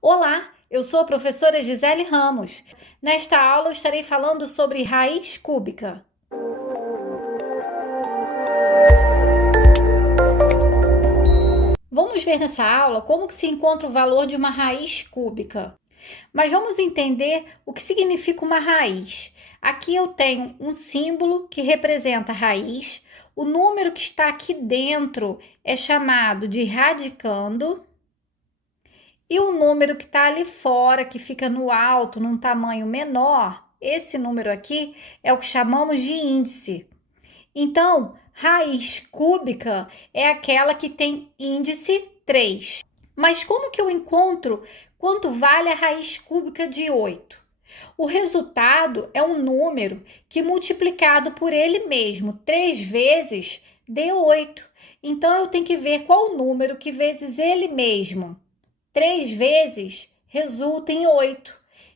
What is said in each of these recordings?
Olá, eu sou a professora Gisele Ramos. Nesta aula eu estarei falando sobre raiz cúbica. Vamos ver nessa aula como que se encontra o valor de uma raiz cúbica. Mas vamos entender o que significa uma raiz. Aqui eu tenho um símbolo que representa a raiz. O número que está aqui dentro é chamado de radicando. E o número que está ali fora, que fica no alto, num tamanho menor, esse número aqui é o que chamamos de índice. Então, raiz cúbica é aquela que tem índice 3. Mas como que eu encontro quanto vale a raiz cúbica de 8? O resultado é um número que, multiplicado por ele mesmo 3 vezes, deu 8. Então, eu tenho que ver qual o número que vezes ele mesmo 3 vezes resulta em 8.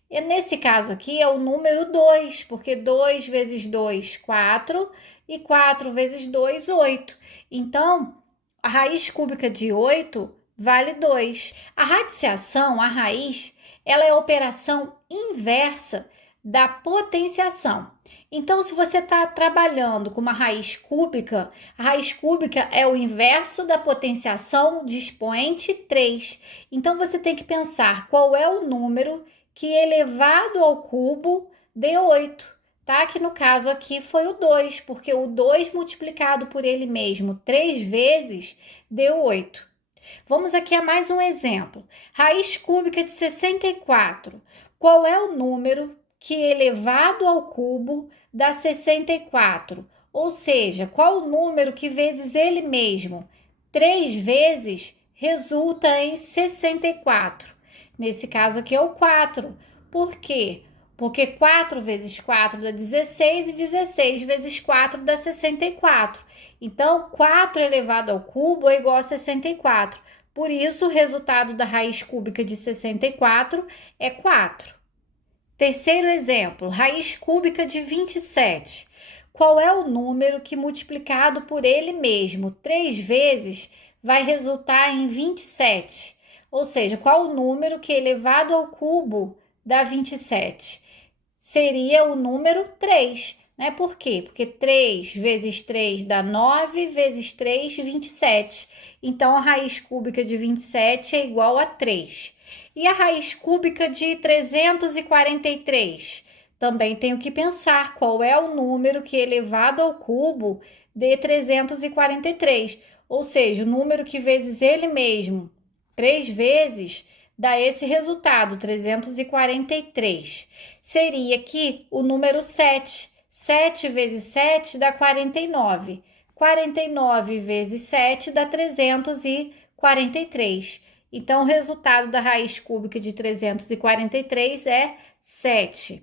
E nesse caso aqui é o número 2, porque 2 vezes 2, 4, e 4 vezes 2, 8. Então, a raiz cúbica de 8 vale 2. A radiciação, a raiz, ela é a operação inversa da potenciação. Então, se você está trabalhando com uma raiz cúbica, a raiz cúbica é o inverso da potenciação de expoente 3. Então, você tem que pensar qual é o número que elevado ao cubo dê 8. Tá? Que no caso aqui foi o 2, porque o 2 multiplicado por ele mesmo 3 vezes deu 8. Vamos aqui a mais um exemplo. Raiz cúbica de 64. Qual é o número que elevado ao cubo dá 64? Ou seja, qual o número que vezes ele mesmo 3 vezes resulta em 64? Nesse caso aqui é o 4. Por quê? Porque 4 vezes 4 dá 16 e 16 vezes 4 dá 64. Então, 4 elevado ao cubo é igual a 64. Por isso, o resultado da raiz cúbica de 64 é 4. Terceiro exemplo, raiz cúbica de 27. Qual é o número que, multiplicado por ele mesmo 3 vezes, vai resultar em 27? Ou seja, qual o número que elevado ao cubo dá 27? Seria o número 3, né? Por quê? Porque 3 vezes 3 dá 9, vezes 3, 27. Então, a raiz cúbica de 27 é igual a 3. E a raiz cúbica de 343? Também tenho que pensar qual é o número que elevado ao cubo dê 343. Ou seja, o número que vezes ele mesmo 3 vezes dá esse resultado, 343. Seria aqui o número 7. 7 vezes 7 dá 49. 49 vezes 7 dá 343. Então, o resultado da raiz cúbica de 343 é 7.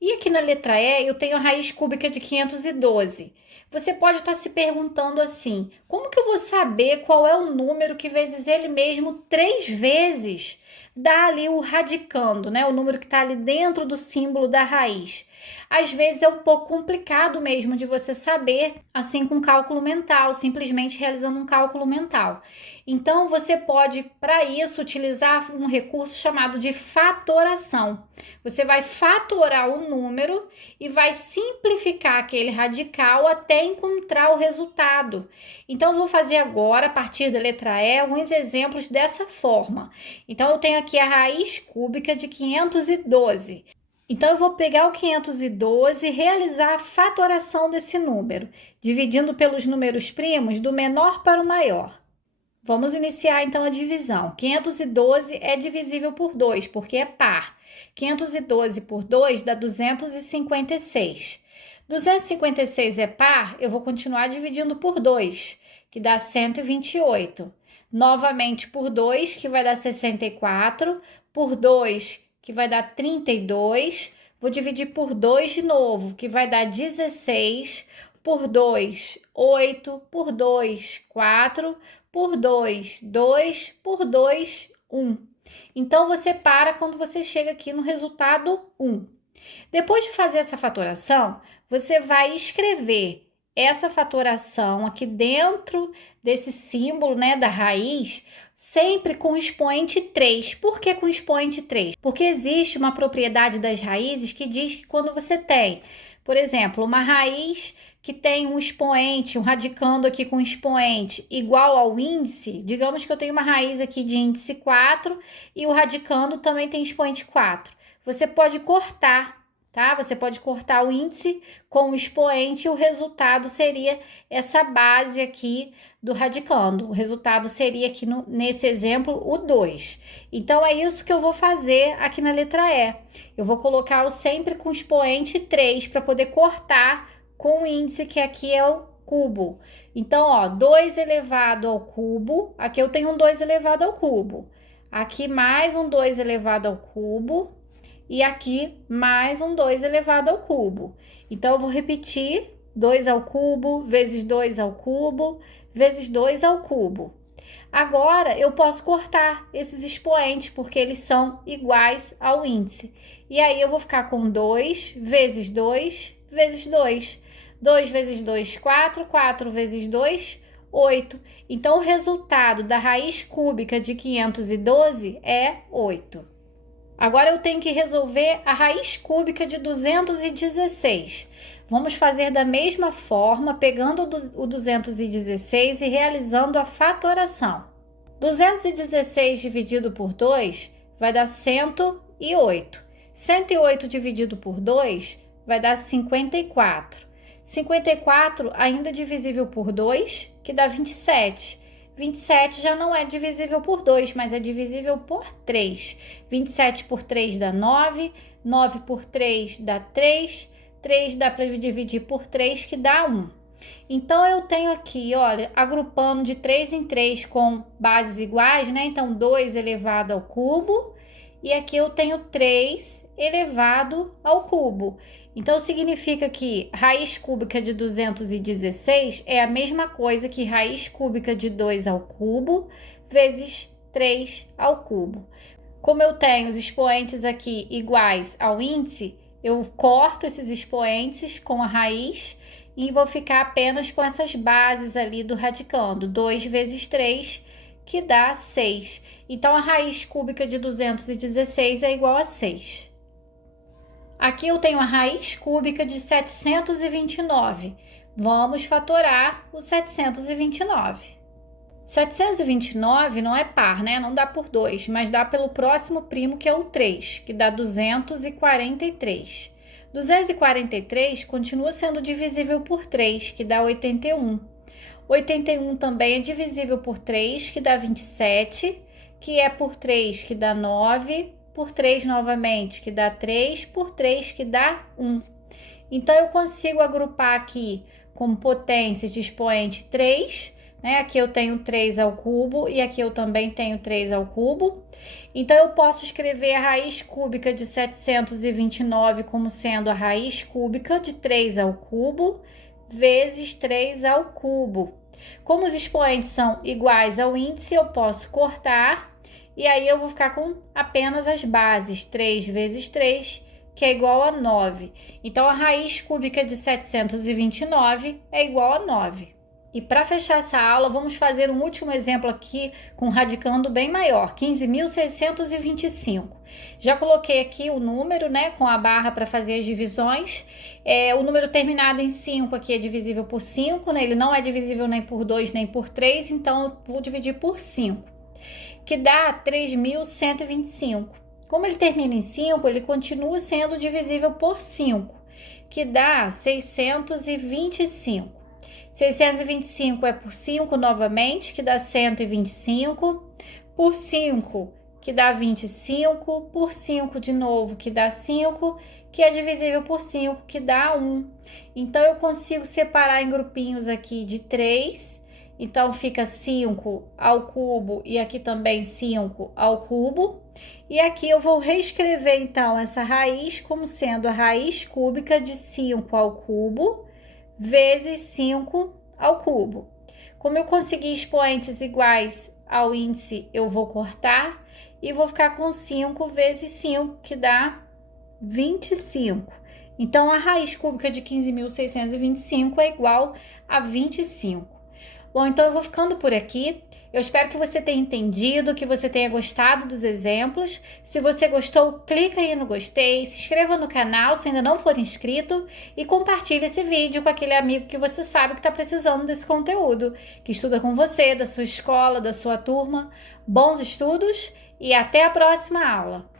E aqui na letra E, eu tenho a raiz cúbica de 512. Você pode estar se perguntando assim, como que eu vou saber qual é o número que vezes ele mesmo 3 vezes dá ali o radicando, né? O número que está ali dentro do símbolo da raiz. Às vezes é um pouco complicado mesmo de você saber, assim com cálculo mental, simplesmente realizando um cálculo mental. Então, você pode, para isso, utilizar um recurso chamado de fatoração. Você vai fatorar o número e vai simplificar aquele radical até encontrar o resultado. Então, eu vou fazer agora, a partir da letra E, alguns exemplos dessa forma. Então, eu tenho aqui a raiz cúbica de 512. Então, eu vou pegar o 512 e realizar a fatoração desse número, dividindo pelos números primos do menor para o maior. Vamos iniciar então a divisão. 512 é divisível por 2, porque é par. 512 por 2 dá 256. 256 é par, eu vou continuar dividindo por 2, que dá 128. Novamente por 2, que vai dar 64. Por 2, que vai dar 32. Vou dividir por 2 de novo, que vai dar 16. Por 2, 8. Por 2, 4. Por 2, 2, por 2, 1. Então, você para quando você chega aqui no resultado 1. Depois de fazer essa fatoração, você vai escrever essa fatoração aqui dentro desse símbolo, né, da raiz, sempre com expoente 3. Por que com expoente 3? Porque existe uma propriedade das raízes que diz que quando você tem, por exemplo, uma raiz que tem um expoente, um radicando aqui com expoente igual ao índice, digamos que eu tenho uma raiz aqui de índice 4 e o radicando também tem expoente 4. Você pode cortar, tá? Você pode cortar o índice com o expoente e o resultado seria essa base aqui do radicando. O resultado seria aqui nesse exemplo o 2. Então, é isso que eu vou fazer aqui na letra E. Eu vou colocar o sempre com expoente 3 para poder cortar com o índice que aqui é o cubo. Então, ó, 2 elevado ao cubo, aqui eu tenho um 2 elevado ao cubo. Aqui mais um 2 elevado ao cubo. E aqui mais um 2 elevado ao cubo. Então, eu vou repetir 2 ao cubo, vezes 2 ao cubo, vezes 2 ao cubo. Agora, eu posso cortar esses expoentes, porque eles são iguais ao índice. E aí, eu vou ficar com 2 vezes 2 vezes 2. 2 vezes 2, 4. 4 vezes 2, 8. Então, o resultado da raiz cúbica de 512 é 8. Agora eu tenho que resolver a raiz cúbica de 216. Vamos fazer da mesma forma, pegando o 216 e realizando a fatoração. 216 dividido por 2 vai dar 108. 108 dividido por 2 vai dar 54. 54 ainda divisível por 2, que dá 27. 27 já não é divisível por 2, mas é divisível por 3. 27 por 3 dá 9, 9 por 3 dá 3, 3 dá para dividir por 3, que dá 1. Então, eu tenho aqui, olha, agrupando de 3 em 3 com bases iguais, né? Então, 2 elevado ao cubo, e aqui eu tenho 3 elevado ao cubo. Então, significa que raiz cúbica de 216 é a mesma coisa que raiz cúbica de 2 ao cubo vezes 3 ao cubo. Como eu tenho os expoentes aqui iguais ao índice, eu corto esses expoentes com a raiz e vou ficar apenas com essas bases ali do radicando. 2 vezes 3, que dá 6. Então, a raiz cúbica de 216 é igual a 6. Aqui eu tenho a raiz cúbica de 729. Vamos fatorar o 729. 729 não é par, né? Não dá por 2, mas dá pelo próximo primo, que é o 3, que dá 243. 243 continua sendo divisível por 3, que dá 81. 81 também é divisível por 3, que dá 27, que é por 3, que dá 9, por 3 novamente, que dá 3, por 3, que dá 1. Então, eu consigo agrupar aqui como potências de expoente 3, né? Aqui eu tenho 3 ao cubo e aqui eu também tenho 3 ao cubo. Então, eu posso escrever a raiz cúbica de 729 como sendo a raiz cúbica de 3 ao cubo vezes 3 ao cubo. Como os expoentes são iguais ao índice, eu posso cortar. E aí, eu vou ficar com apenas as bases, 3 vezes 3, que é igual a 9. Então, a raiz cúbica de 729 é igual a 9. E para fechar essa aula, vamos fazer um último exemplo aqui com radicando bem maior, 15.625. Já coloquei aqui o número, né, com a barra para fazer as divisões. O número terminado em 5 aqui é divisível por 5, né? Ele não é divisível nem por 2 nem por 3, então eu vou dividir por 5. Que dá 3.125. Como ele termina em 5, ele continua sendo divisível por 5, que dá 625. 625 é por 5 novamente, que dá 125, por 5, que dá 25, por 5 de novo, que dá 5, que é divisível por 5, que dá 1. Então, eu consigo separar em grupinhos aqui de 3. Então, fica 5 ao cubo e aqui também 5 ao cubo. E aqui eu vou reescrever, então, essa raiz como sendo a raiz cúbica de 5 ao cubo vezes 5 ao cubo. Como eu consegui expoentes iguais ao índice, eu vou cortar e vou ficar com 5 vezes 5, que dá 25. Então, a raiz cúbica de 15.625 é igual a 25. Bom, então eu vou ficando por aqui. Eu espero que você tenha entendido, que você tenha gostado dos exemplos. Se você gostou, clica aí no gostei, se inscreva no canal se ainda não for inscrito e compartilhe esse vídeo com aquele amigo que você sabe que está precisando desse conteúdo, que estuda com você, da sua escola, da sua turma. Bons estudos e até a próxima aula!